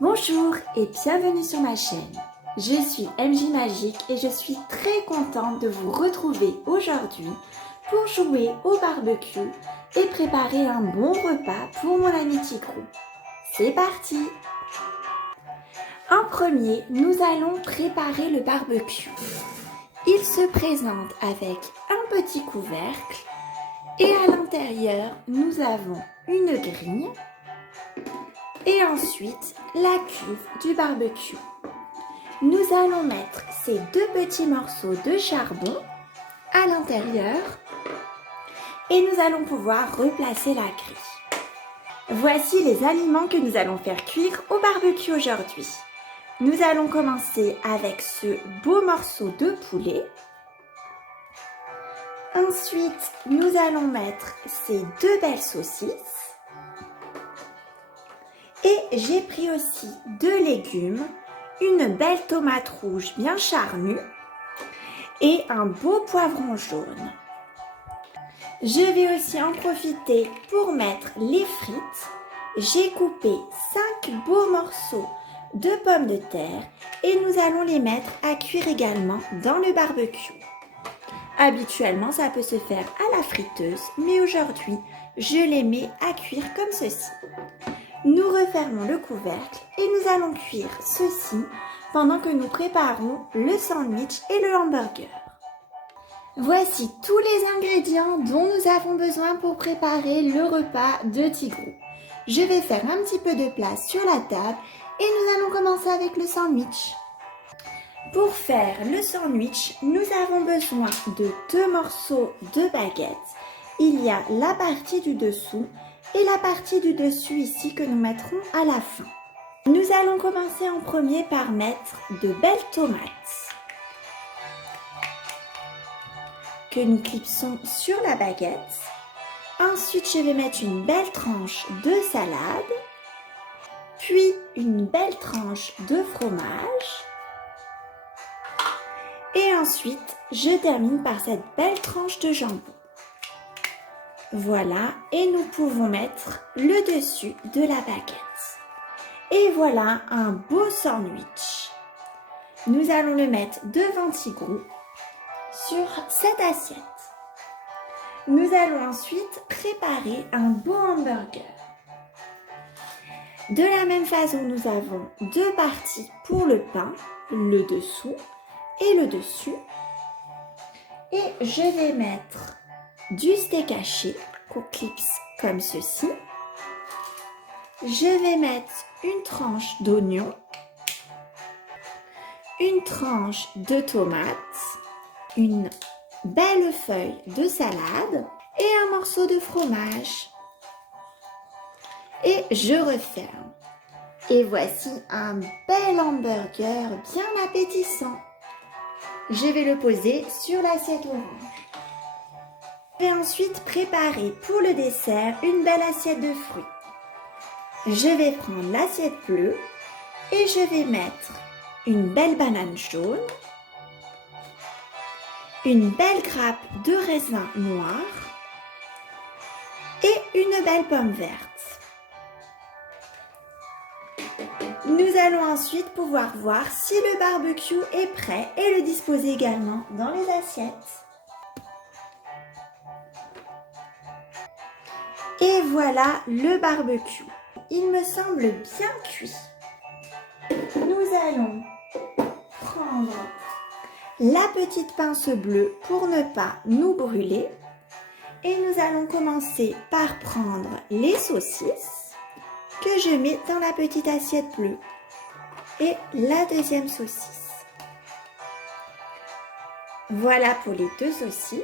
Bonjour et bienvenue sur ma chaîne. Je suis MJ Magique et je suis très contente de vous retrouver aujourd'hui pour jouer au barbecue et préparer un bon repas pour mon ami Tigrou. C'est parti! En premier, nous allons préparer le barbecue. Il se présente avec un petit couvercle et à l'intérieur, nous avons une grille et ensuite la cuve du barbecue. Nous allons mettre ces deux petits morceaux de charbon à l'intérieur et nous allons pouvoir replacer la grille. Voici les aliments que nous allons faire cuire au barbecue aujourd'hui. Nous allons commencer avec ce beau morceau de poulet. Ensuite, nous allons mettre ces deux belles saucisses. Et j'ai pris aussi deux légumes, une belle tomate rouge bien charnue et un beau poivron jaune. Je vais aussi en profiter pour mettre les frites. J'ai coupé 5 beaux morceaux de pommes de terre et nous allons les mettre à cuire également dans le barbecue. Habituellement, ça peut se faire à la friteuse, mais aujourd'hui, je les mets à cuire comme ceci. Nous refermons le couvercle et nous allons cuire ceci pendant que nous préparons le sandwich et le hamburger. Voici tous les ingrédients dont nous avons besoin pour préparer le repas de Tigrou. Je vais faire un petit peu de place sur la table et nous allons commencer avec le sandwich. Pour faire le sandwich, nous avons besoin de 2 morceaux de baguette. Il y a la partie du dessous et la partie du dessus ici que nous mettrons à la fin. Nous allons commencer en premier par mettre de belles tomates que nous clipsons sur la baguette. Ensuite, je vais mettre une belle tranche de salade, puis une belle tranche de fromage. Et ensuite, je termine par cette belle tranche de jambon. Voilà, et nous pouvons mettre le dessus de la baguette. Et voilà un beau sandwich. Nous allons le mettre devant Tigrou sur cette assiette. Nous allons ensuite préparer un beau hamburger. De la même façon, nous avons 2 parties pour le pain, le dessous et le dessus. Et je vais mettre du steak haché qu'on clipse comme ceci. Je vais mettre une tranche d'oignon, une tranche de tomate, une belle feuille de salade et un morceau de fromage. Et je referme. Et voici un bel hamburger bien appétissant. Je vais le poser sur l'assiette orange. Je vais ensuite préparer pour le dessert une belle assiette de fruits. Je vais prendre l'assiette bleue et je vais mettre une belle banane jaune, une belle grappe de raisin noir et une belle pomme verte. Nous allons ensuite pouvoir voir si le barbecue est prêt et le disposer également dans les assiettes. Et voilà le barbecue. Il me semble bien cuit. Nous allons prendre la petite pince bleue pour ne pas nous brûler. Et nous allons commencer par prendre les saucisses que je mets dans la petite assiette bleue et la deuxième saucisse. Voilà pour les 2 saucisses.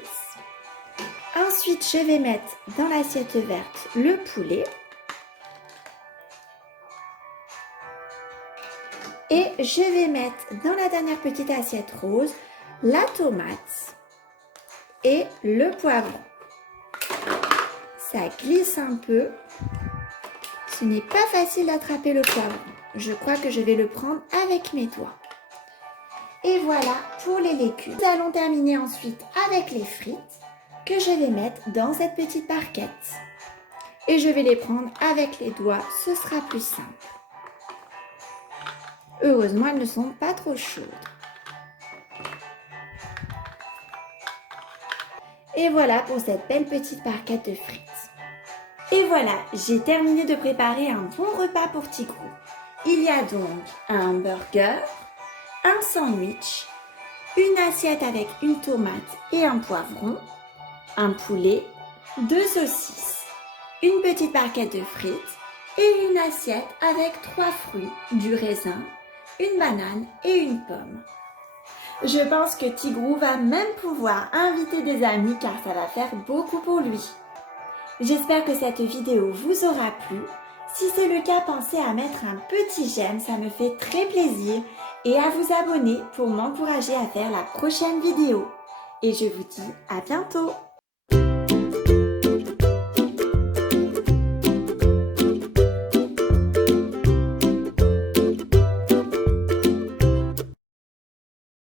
Ensuite, je vais mettre dans l'assiette verte le poulet et je vais mettre dans la dernière petite assiette rose la tomate et le poivron. Ça glisse un peu. Ce n'est pas facile d'attraper le poivron. Je crois que je vais le prendre avec mes doigts. Et voilà pour les légumes. Nous allons terminer ensuite avec les frites que je vais mettre dans cette petite barquette. Et je vais les prendre avec les doigts, ce sera plus simple. Heureusement, elles ne sont pas trop chaudes. Et voilà pour cette belle petite barquette de frites. Et voilà, j'ai terminé de préparer un bon repas pour Tigrou. Il y a donc un hamburger, un sandwich, une assiette avec une tomate et un poivron, un poulet, 2 saucisses, une petite barquette de frites et une assiette avec 3 fruits, du raisin, une banane et une pomme. Je pense que Tigrou va même pouvoir inviter des amis car ça va faire beaucoup pour lui. J'espère que cette vidéo vous aura plu. Si c'est le cas, pensez à mettre un petit j'aime, ça me fait très plaisir, et à vous abonner pour m'encourager à faire la prochaine vidéo. Et je vous dis à bientôt!